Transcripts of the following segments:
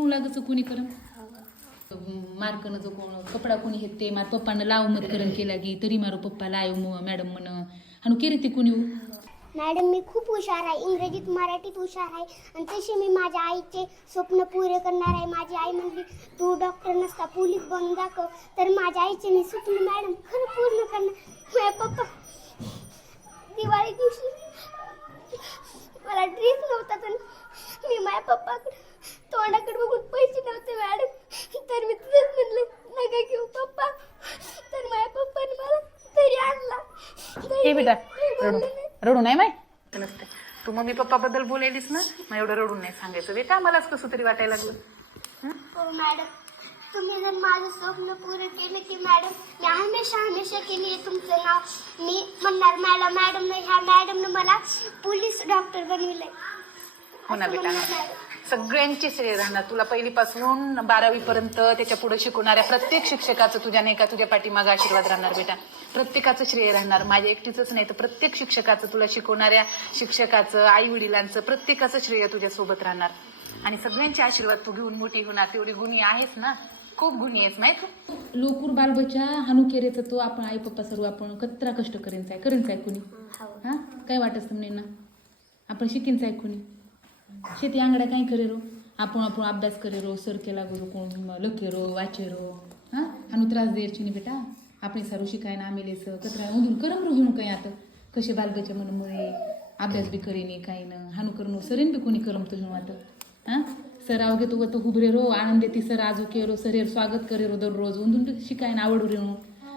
शिकवू लागचं कोणी करम मार्कनं जो कोण कपडा कोणी घेते मार पप्पानं लाव मत करण केला की तरी मारू पप्पा लाव मॅडम म्हण हाणू केली ती कोणी मॅडम मी खूप हुशार आहे, इंग्रजीत मराठीत हुशार आहे आणि तशी मी माझ्या आईचे स्वप्न पुरे करणार आहे. माझी आई म्हणली तू डॉक्टर नसता पोलीस बनून दाखव, तर माझ्या आईचे मी स्वप्न मॅडम खरं पूर्ण करणार. माझ्या पप्पा दिवाळी दिवशी मला ड्रेस नव्हता तर मी माझ्या पप्पाकडे तोंडाकडे बघून पैसे नव्हते मॅडम, तर मी तुझंच म्हणलं नका घेऊ पप्पा, तर माझ्या पप्पाने मला तरी आणला. हे बेटा रडू नाही माय नसते तू मम्मी पप्पा बद्दल बोलायलीस ना, मग एवढं रडून नाही सांगायचं बेटा, मलाच कसं तरी वाटायला लागलं. हो मॅडम, तुम्ही जर माझं स्वप्न पूर्ण केलं की मॅडम मी हमेशा केली आहे तुमचं नाव मी म्हणणार मॅडमने ह्या मॅडमनं मला पोलीस डॉक्टर बनविलंय. हो ना बेटा, सगळ्यांची श्रेय राहणार तुला पहिलीपासून 12वी पर्यंत त्याच्या पुढे शिकवणाऱ्या प्रत्येक शिक्षकाचं तुझ्या नाही का तुझ्या पाठीमागे आशीर्वाद राहणार बेटा. प्रत्येकाचं श्रेय राहणार, माझ्या एकटीचंच नाही तर प्रत्येक शिक्षकाचं, तुला शिकवणाऱ्या शिक्षकाचं, आई वडिलांचं, प्रत्येकाचं श्रेय तुझ्या सोबत राहणार आणि सगळ्यांचे आशीर्वाद तू घेऊन मोठी होणार. तेवढी गुणी आहेस ना, खूप गुणी आहेस नाही तू. लोकूर बालबच्चा हानू केरेचं तो आपण आई पप्पा सर्व आपण कत्रा कष्ट करेनच आहे कुणी हा काय वाटत तुम्ही ना आपण शिकेनच आहे कुणी शेती आंगड्या काय करेरो आपण अभ्यास करेरो सर केला गुरु कोण लखेरो वाचेरो हा हानू त्रास द्यायची नाही बेटा आपण सारू शिकायला आमेलेस कत्रा उधून करम रोजून काय आता कसे बालबच्चा म्हणून मुळे अभ्यास बी करेनी काही ना हानू करणं सरेन बी कोणी करम तुझं आता हा सर अवघे तू तो हुबरे रो आनंद देती सर आजू केरो सरेर स्वागत करेरो दररोज उंदून शिकायला आवडू रे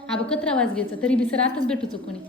आबा कत्रा वाज घ्यायचं तरी बी सर आताच भेटूच कोणी